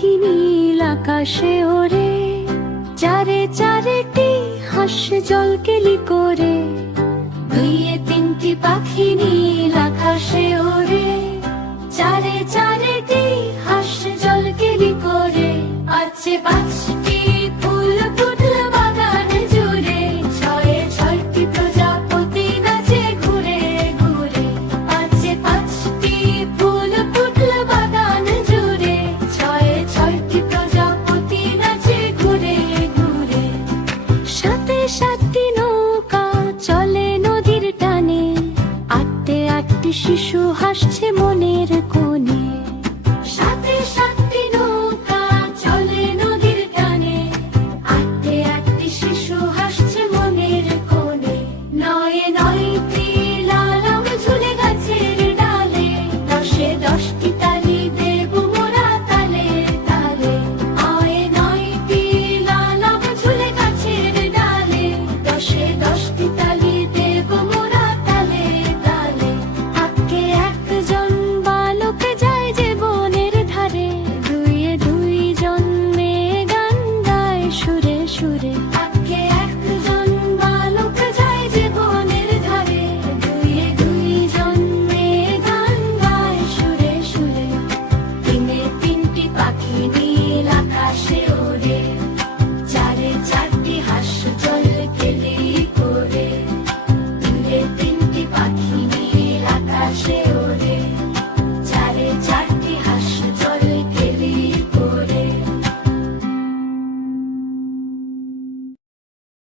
পাখি নীল আকাশে ওড়ে, চারে চারেটি হাসে জল কেলি করে। দুইয়ে তিনটি পাখি নীল আকাশে ওড়ে, চারে চারেটি হাসে জল কেলি করে। আছে পাখি